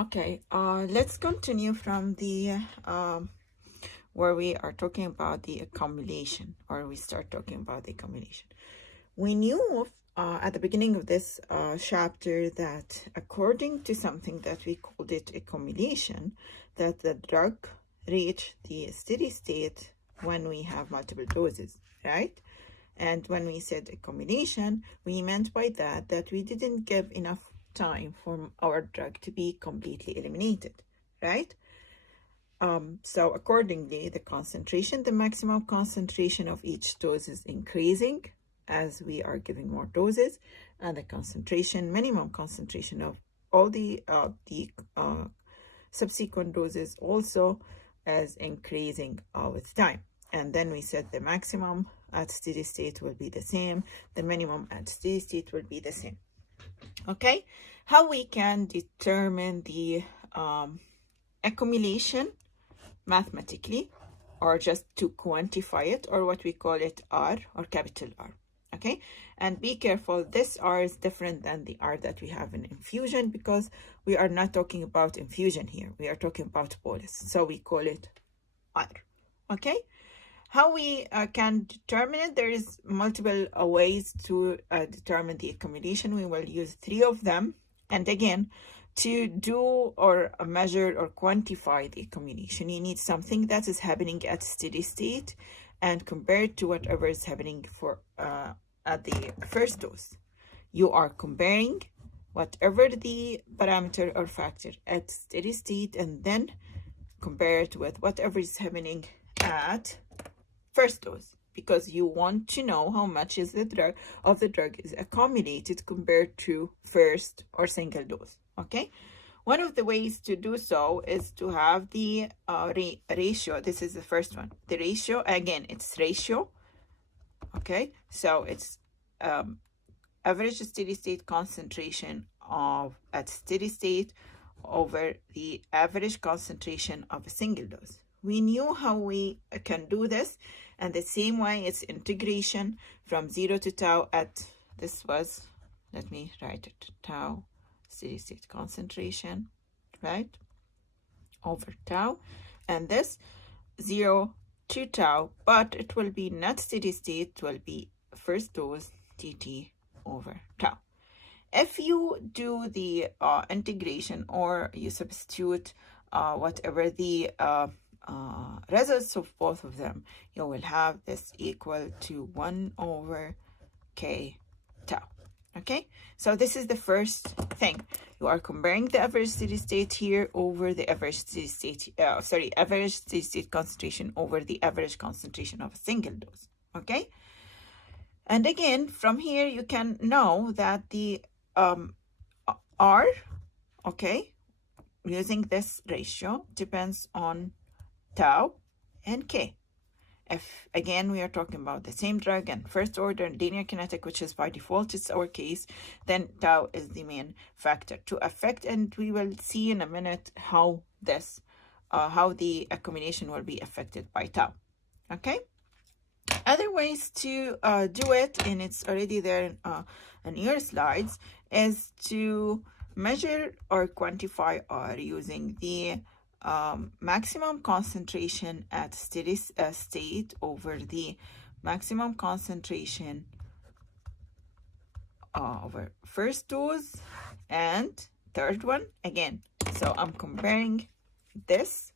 Okay, let's continue from the where we are talking about the accumulation, or we start talking about the accumulation. We knew at the beginning of this chapter that according to something that we called it accumulation, that the drug reached the steady state when we have multiple doses, right? And when we said accumulation, we meant by that that we didn't give enough time for our drug to be completely eliminated, right? So accordingly, the maximum concentration of each dose is increasing as we are giving more doses, and the minimum concentration of all the subsequent doses also is increasing with time. And then we said the maximum at steady state will be the same, the minimum at steady state will be the same. Okay, how we can determine the accumulation mathematically, or just to quantify it, or what we call it R, or capital R. Okay, and be careful, this R is different than the R that we have in infusion, because we are not talking about infusion here, we are talking about bolus, so we call it R. Okay, how we can determine it, there is multiple ways to determine the accumulation. We will use 3 of them, and again, to do or measure or quantify the accumulation, you need something that is happening at steady state and compared to whatever is happening for at the first dose. You are comparing whatever the parameter or factor at steady state and then compare it with whatever is happening at first dose, because you want to know how much is the drug is accumulated compared to first or single dose. Okay, one of the ways to do so is to have the ratio. This is the first one. The ratio, again, it's ratio. Okay, so it's average steady state concentration of at steady state over the average concentration of a single dose. We knew how we can do this, and the same way it's integration from 0 to tau at, this was, let me write it, tau steady state concentration, right, over tau, and this 0 to tau, but it will be not steady state, it will be first dose dt over tau. If you do the integration, or you substitute whatever the results of both of them, you will have this equal to 1 over k tau. Okay, so this is the first thing. You are comparing the average steady state here over the average steady state, average steady state concentration over the average concentration of a single dose. Okay, and again, from here you can know that the R, okay, using this ratio depends on tau and k. If, again, we are talking about the same drug and first order linear kinetic, which is by default, it's our case, then tau is the main factor to affect, and we will see in a minute how this, how the accumulation will be affected by tau. Okay? Other ways to do it, and it's already there in your slides, is to measure or quantify R using the maximum concentration at steady state over the maximum concentration over first dose and third one again. So I'm comparing this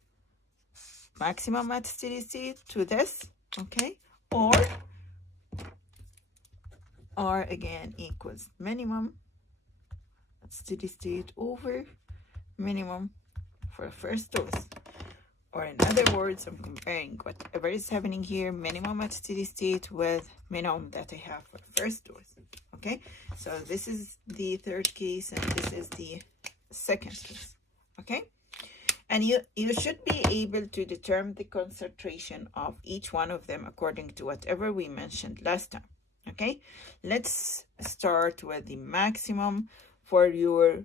maximum at steady state to this, okay, or R again equals minimum at steady state over minimum for first dose, or in other words, I'm comparing whatever is happening here, minimum at steady state, with minimum that I have for first dose. Okay, so this is the third case and this is the second case. Okay, and you should be able to determine the concentration of each one of them according to whatever we mentioned last time. Okay, let's start with the maximum for your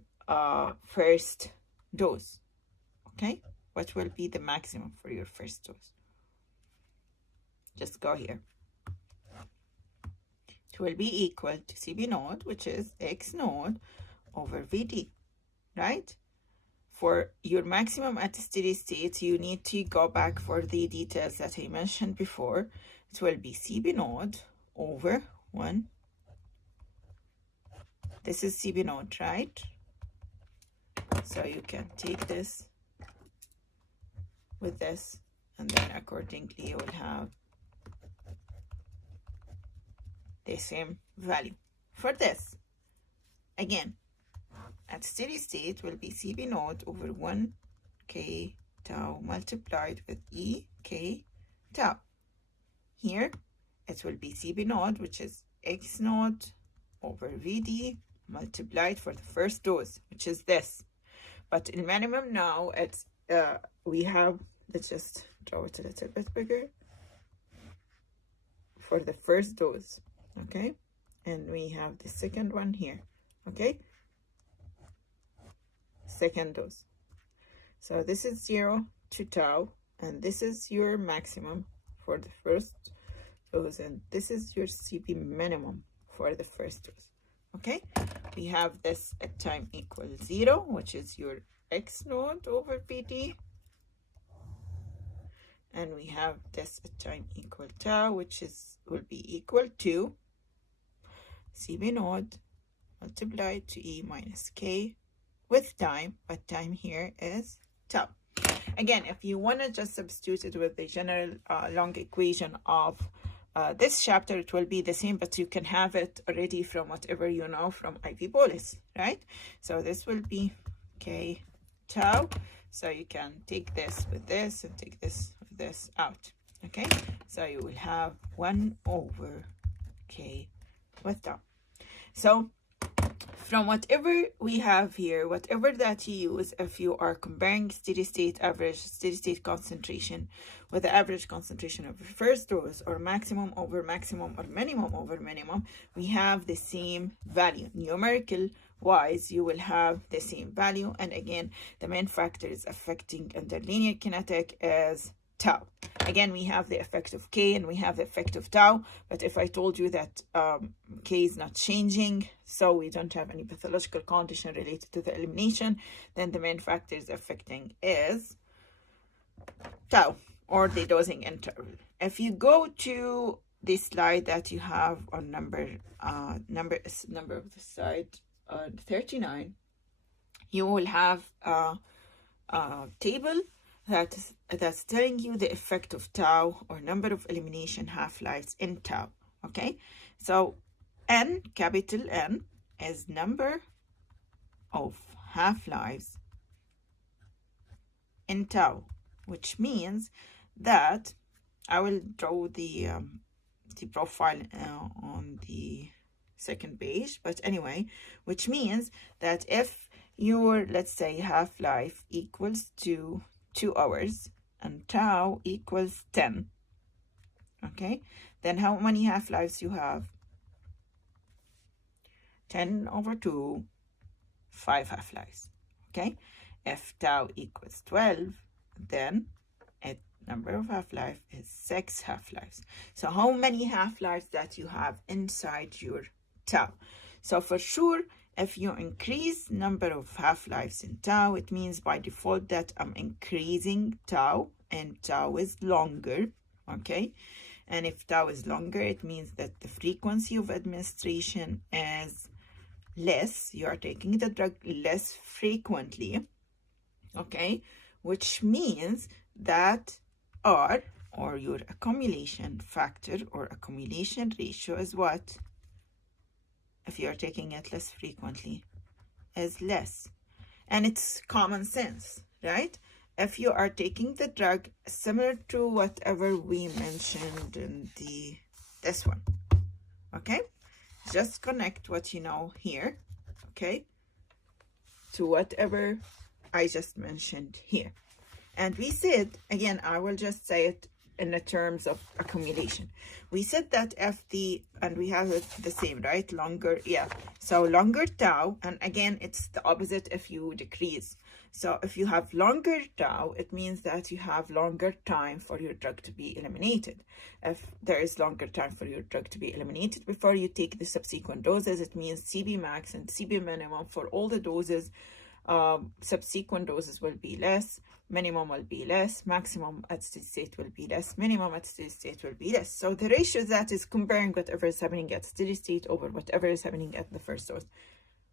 first dose. Okay, what will be the maximum for your first dose? Just go here. It will be equal to CB naught, which is X naught over VD, right? for your maximum at steady state, you need to go back for the details that I mentioned before. It will be CB naught over 1. This is CB naught, right? So you can take this with this, and then accordingly you will have the same value. For this, again, at steady state will be CB naught over 1 K tau multiplied with E K tau. Here, it will be CB naught, which is X naught over VD multiplied for the first dose, which is this. But in minimum now, it's we have, let's just draw it a little bit bigger for the first dose, okay? And we have the second one here, okay? Second dose. So this is 0 to tau, and this is your maximum for the first dose, and this is your CB minimum for the first dose, okay? We have this at time equals 0, which is your X naught over VD, and we have this at time equal tau, which will be equal to CB naught multiplied to E minus K with time, but time here is tau. Again, if you want to just substitute it with the general long equation of this chapter, it will be the same, but you can have it already from whatever you know from IV bolus, right? So this will be K tau. So you can take this with this and take this with this out, okay? So you will have 1 over K with tau. So from whatever we have here, whatever that you use, if you are comparing steady state average, steady state concentration with the average concentration of the first dose, or maximum over maximum, or minimum over minimum, we have the same value. Numerical wise, you will have the same value. And again, the main factors affecting interlinear kinetic is tau. Again, we have the effect of K and we have the effect of tau, but if I told you that K is not changing, so we don't have any pathological condition related to the elimination, then the main factors affecting is tau, or the dosing interval. If you go to this slide that you have on number of the slide 39, you will have a table that's telling you the effect of tau, or number of elimination half-lives in tau, okay? So N, capital N, is number of half-lives in tau, which means that I will draw the profile on the second page, but anyway, which means that if your, let's say, half-life equals to 2 hours and tau equals 10, okay, then how many half-lives you have? 10 over 2, 5 half-lives, okay? If tau equals 12, then number of half-life is 6 half-lives. So how many half-lives that you have inside your tau? So for sure, if you increase number of half-lives in tau, it means by default that I'm increasing tau, and tau is longer, okay? And if tau is longer, it means that the frequency of administration is less. You are taking the drug less frequently, okay? Which means that R, or your accumulation factor or accumulation ratio, is what? If you're taking it less frequently, is less. And it's common sense, right? If you are taking the drug similar to whatever we mentioned in this one, okay? Just connect what you know here, okay, to whatever I just mentioned here. And we said, again, I will just say it in the terms of accumulation. We said that if and we have it the same, right? Longer, yeah. So longer tau, and again, it's the opposite if you decrease. So if you have longer tau, it means that you have longer time for your drug to be eliminated. If there is longer time for your drug to be eliminated before you take the subsequent doses, it means CB max and CB minimum for all the doses subsequent doses will be less, minimum will be less, maximum at steady state will be less, minimum at steady state will be less. So the ratio that is comparing whatever is happening at steady state over whatever is happening at the first dose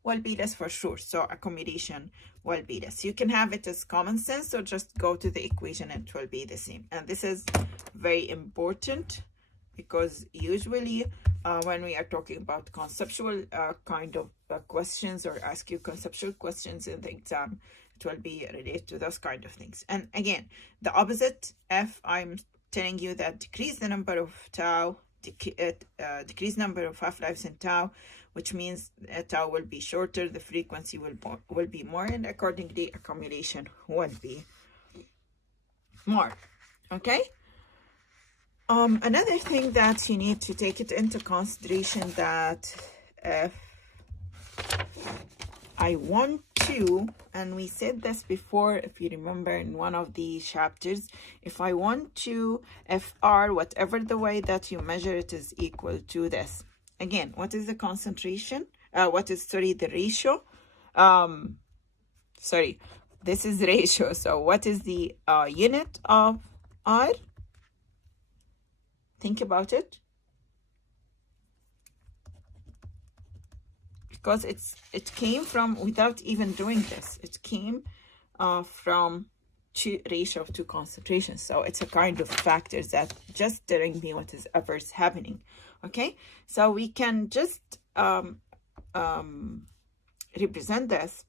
will be less for sure. So accumulation will be less. You can have it as common sense, or just go to the equation and it will be the same. And this is very important, because usually when we are talking about conceptual kind of questions, or ask you conceptual questions in the exam, it will be related to those kind of things. And again, the opposite, if I'm telling you that decrease the number of tau, decrease number of half-lives in tau, which means tau will be shorter, the frequency will be more, and accordingly accumulation will be more. Okay. Another thing that you need to take it into consideration, that if I want to, and we said this before, if you remember in one of the chapters, if I want to, if R, whatever the way that you measure it, is equal to this. Again, what is the concentration? The ratio? This is ratio. So what is the unit of R? Think about it. Because it came from, without even doing this, it came from ratio to concentration. So it's a kind of factors that just telling me what is ever is happening. Okay, so we can just represent this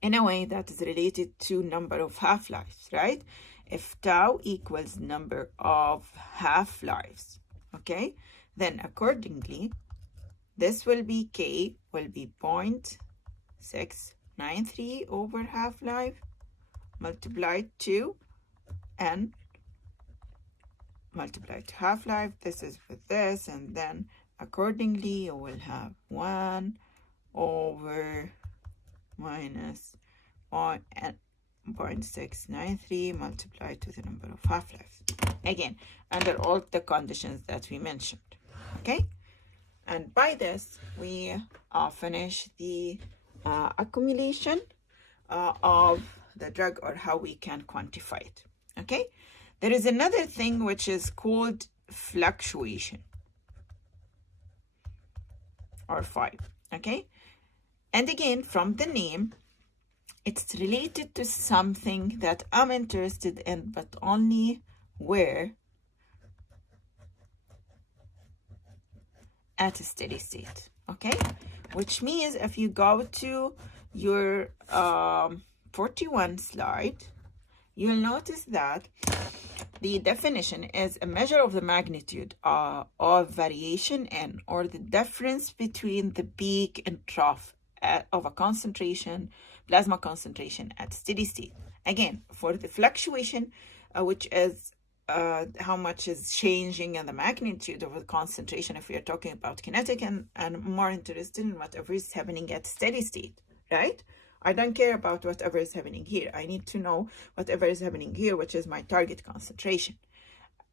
in a way that is related to number of half-lives, right? If tau equals number of half-lives, okay, then accordingly, this will be K, will be 0.693 over half-life multiplied to N multiplied to half-life. This is with this, and then accordingly you will have 1 over minus 0.693 multiplied to the number of half-lives. Again, under all the conditions that we mentioned. Okay, and by this we finish the accumulation of the drug, or how we can quantify it. Okay, there is another thing which is called fluctuation, or phi. Okay, and again, from the name, it's related to something that I'm interested in, but only where at a steady state. Okay, which means if you go to your 41 slide, you'll notice that the definition is a measure of the magnitude of variation in, or the difference between the peak and trough of a concentration, plasma concentration at steady state. Again, for the fluctuation, which is how much is changing in the magnitude of the concentration, if we are talking about kinetic, and more interested in whatever is happening at steady state, right? I don't care about whatever is happening here. I need to know whatever is happening here, which is my target concentration.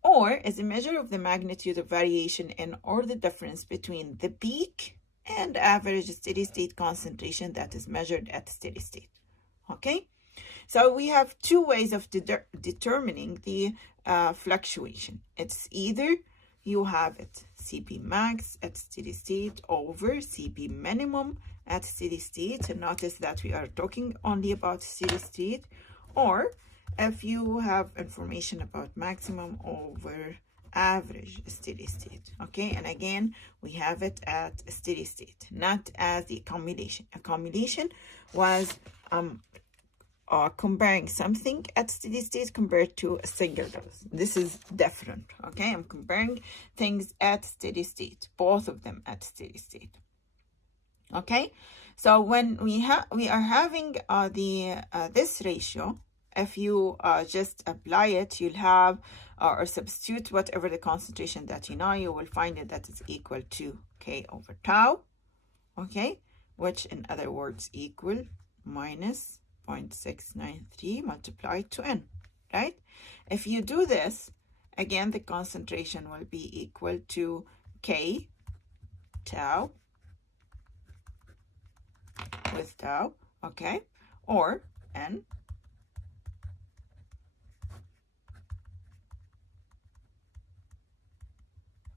Or as a measure of the magnitude of variation in, or the difference between the peak and average steady state concentration that is measured at steady state. Okay, so we have two ways of determining the fluctuation. It's either you have it Cp max at steady state over Cp minimum at steady state, and notice that we are talking only about steady state, or if you have information about maximum over average steady state. Okay, and again, we have it at steady state, not as the accumulation. Accumulation was comparing something at steady state compared to a single dose. This is different. Okay, I'm comparing things at steady state, both of them at steady state. Okay, so when we are having this ratio, if you just apply it, you'll have or substitute whatever the concentration that you know, you will find it that is equal to K over tau. Okay, which in other words equal minus 0.693 multiplied to N, right? If you do this, again, the concentration will be equal to K tau with tau, okay, or N.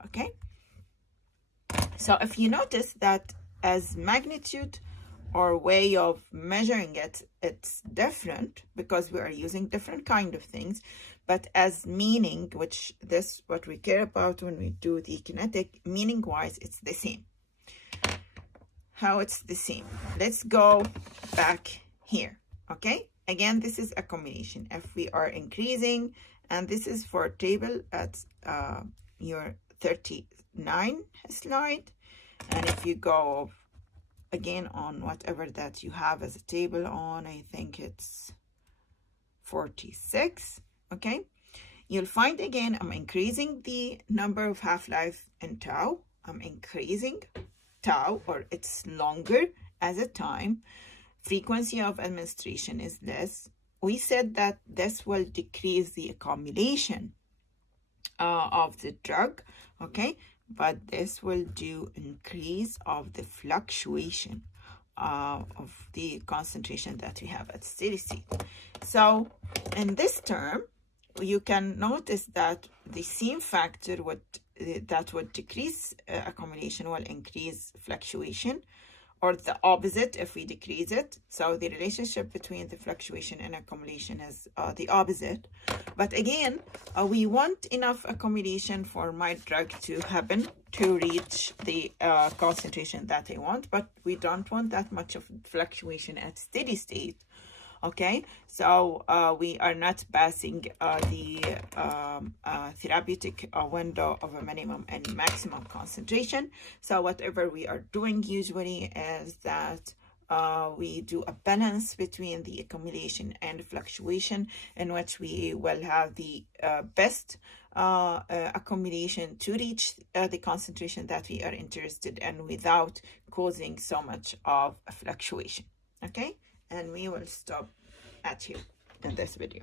Okay, so if you notice that as magnitude or way of measuring it, it's different because we are using different kind of things, but as meaning, which this what we care about when we do the kinetic, meaning wise, it's the same. How it's the same? Let's go back here. Okay, again, this is a combination. If we are increasing, and this is for table at your 39 slide, and if you go again on whatever that you have as a table on, I think it's 46. Okay, you'll find again I'm increasing the number of half-life in tau. I'm increasing tau, or it's longer as a time. Frequency of administration is less. We said that this will decrease the accumulation of the drug, okay, but this will do increase of the fluctuation of the concentration that we have at steady state. So in this term, you can notice that the same factor that would decrease accumulation will increase fluctuation, or the opposite if we decrease it. So the relationship between the fluctuation and accumulation is the opposite. But again, we want enough accumulation for my drug to happen to reach the concentration that I want, but we don't want that much of fluctuation at steady state. Okay, so we are not passing the therapeutic window of a minimum and maximum concentration. So whatever we are doing usually is that we do a balance between the accumulation and fluctuation, in which we will have the best accumulation to reach the concentration that we are interested in without causing so much of a fluctuation. Okay, and we will stop at here in this video.